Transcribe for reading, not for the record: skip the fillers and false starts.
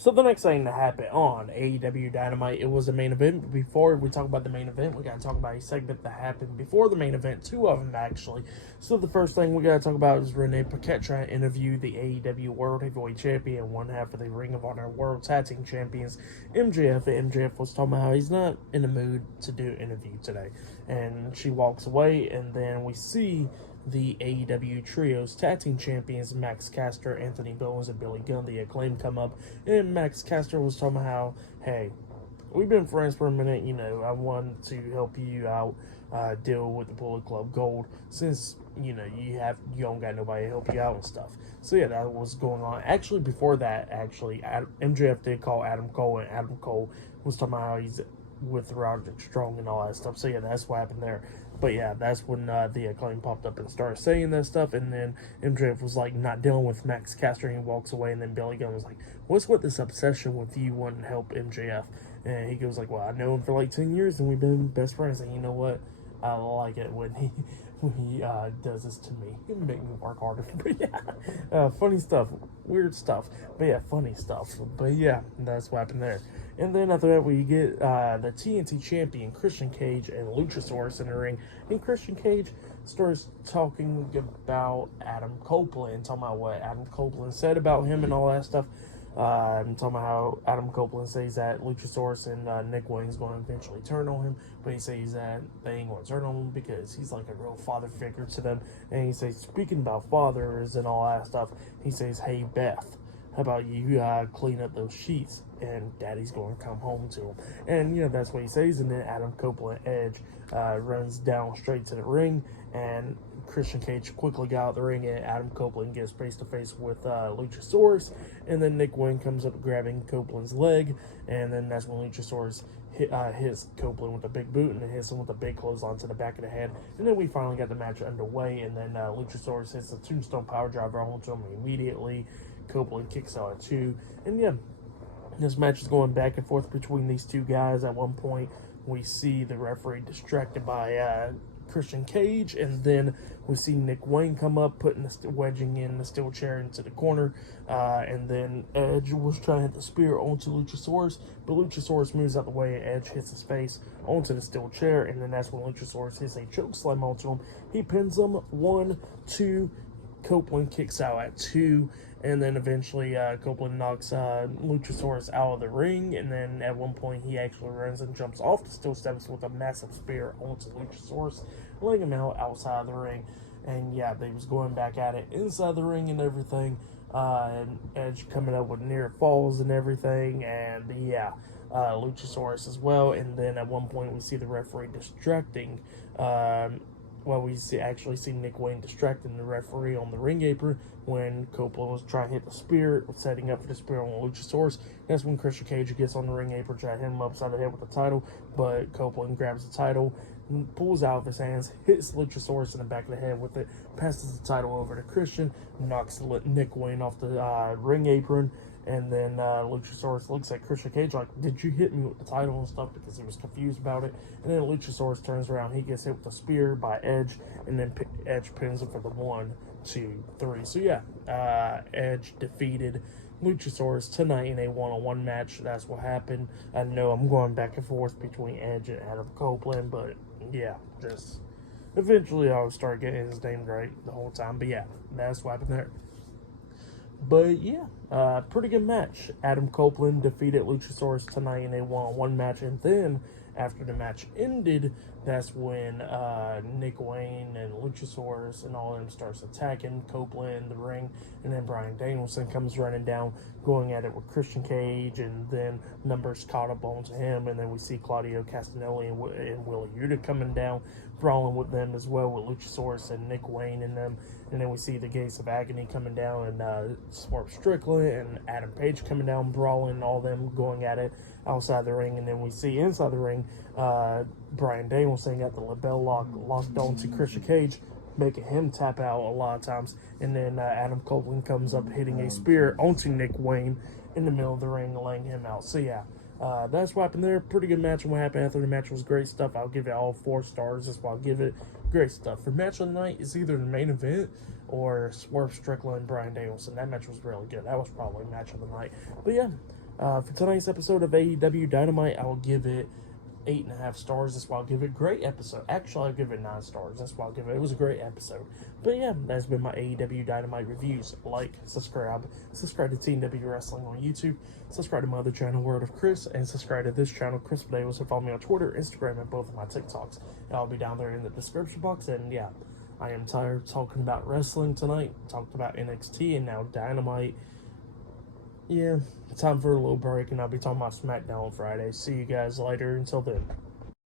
So the next thing that happened on AEW Dynamite, it was the main event. But before we talk about the main event, we got to talk about a segment that happened before the main event, two of them actually. So the first thing we got to talk about is Renee Paquette trying to interview the AEW World Heavyweight Champion, one half of the Ring of Honor World Tag Team Champions, MJF. And MJF was talking about how he's not in the mood to do an interview today. And she walks away, and then we see the AEW Trios Tag Team Champions Max Caster, Anthony Bowens, and Billy Gunn, the Acclaim, come up, and Max Caster was talking about how, hey, we've been friends for a minute, I wanted to help you out, deal with the Bullet Club Gold, since, you don't got nobody to help you out and stuff. So yeah, that was going on. Actually, before that, MJF did call Adam Cole, and Adam Cole was talking about how he's with Roderick Strong and all that stuff. So yeah, that's what happened there. But yeah, that's when the Acclaim popped up and started saying that stuff, and then MJF was like not dealing with Max Caster, and he walks away, and then Billy Gunn was like, what's with this obsession with you wanting to help MJF? And he goes like, well, I know him for like 10 years, and we've been best friends, and you know what? I like it when he does this to me. It make me work harder. But yeah, funny stuff, weird stuff. But yeah, funny stuff. But yeah, that's what happened there. And then after that, we get the TNT champion Christian Cage and Luchasaurus in the ring. And Christian Cage starts talking about Adam Copeland, talking about what Adam Copeland said about him and all that stuff. And talking about how Adam Copeland says that Luchasaurus and Nick Wayne's going to eventually turn on him, but he says that they ain't going to turn on him because he's like a real father figure to them. And he says, speaking about fathers and all that stuff, he says, hey, Beth, how about you clean up those sheets, and Daddy's going to come home to him. And, that's what he says. And then Adam Copeland Edge runs down straight to the ring, and Christian Cage quickly got out the ring, and Adam Copeland gets face-to-face with Luchasaurus. And then Nick Wayne comes up grabbing Copeland's leg, and then that's when Luchasaurus hits Copeland with a big boot, and then hits him with a big clothesline to the back of the head. And then we finally got the match underway, and then Luchasaurus hits the Tombstone Power Driver onto him immediately. Copeland kicks out at 2, and yeah, this match is going back and forth between these two guys. At one point, we see the referee distracted by Christian Cage, and then we see Nick Wayne come up, wedging in the steel chair into the corner, and then Edge was trying to hit the spear onto Luchasaurus, but Luchasaurus moves out the way, and Edge hits his face onto the steel chair, and then that's when Luchasaurus hits a choke slam onto him. He pins him, 1, 2, Copeland kicks out at 2, and then eventually Copeland knocks Luchasaurus out of the ring, and then at one point he actually runs and jumps off the steel steps with a massive spear onto Luchasaurus, laying him out outside of the ring. And yeah, they was going back at it inside the ring and everything, and Edge coming up with near falls and everything, and yeah, Luchasaurus as well. And then at one point we see the referee distracting we actually see Nick Wayne distracting the referee on the ring apron when Copeland was trying to hit the spear, setting up for the spear on Luchasaurus. That's when Christian Cage gets on the ring apron, trying to hit him upside the head with the title, but Copeland grabs the title, pulls out of his hands, hits Luchasaurus in the back of the head with it, passes the title over to Christian, knocks Nick Wayne off the ring apron. And then Luchasaurus looks at Christian Cage like, did you hit me with the title and stuff? Because he was confused about it. And then Luchasaurus turns around. He gets hit with a spear by Edge. And then Edge pins him for the 1, 2, 3. So yeah, Edge defeated Luchasaurus tonight in a one-on-one match. That's what happened. I know I'm going back and forth between Edge and Adam Copeland. But yeah, just eventually I'll start getting his name right the whole time. But yeah, that's what happened there. But yeah, pretty good match. Adam Copeland defeated Luchasaurus tonight in a one-on-one match, and then after the match ended, that's when Nick Wayne and Luchasaurus and all of them starts attacking Copeland in the ring, and then Bryan Danielson comes running down, going at it with Christian Cage, and then numbers caught up onto him, and then we see Claudio Castagnoli and Willa Yuta coming down, brawling with them as well, with Luchasaurus and Nick Wayne and them. And then we see the Gates of Agony coming down, and Swerve Strickland and Adam Page coming down, brawling, all them going at it outside the ring. And then we see inside the ring, Bryan Danielson got the label locked onto Christian Cage, making him tap out a lot of times. And then Adam Copeland comes up hitting a spear onto Nick Wayne in the middle of the ring, laying him out. So yeah, that's what happened there. Pretty good match. And what happened after the match was great stuff. I'll give it all 4 stars. That's why I'll give it. Great stuff. For match of the night, it's either the main event or Swerve Strickland and Bryan Danielson. That match was really good. That was probably match of the night. But yeah, For tonight's episode of AEW Dynamite, I will give it 8.5 stars. That's why I'll give it great episode. Actually, I'll give it 9 stars. That's why I'll give it. It was a great episode. But yeah, that's been my AEW Dynamite reviews. Like, subscribe to TNW Wrestling on YouTube, subscribe to my other channel, Word of Chris, and subscribe to this channel, Chris Podemos, and follow me on Twitter, Instagram, and both of my TikToks. I'll be down there in the description box. And yeah, I am tired of talking about wrestling tonight. Talked about NXT and now Dynamite. Yeah, time for a little break, and I'll be talking about SmackDown on Friday. See you guys later. Until then.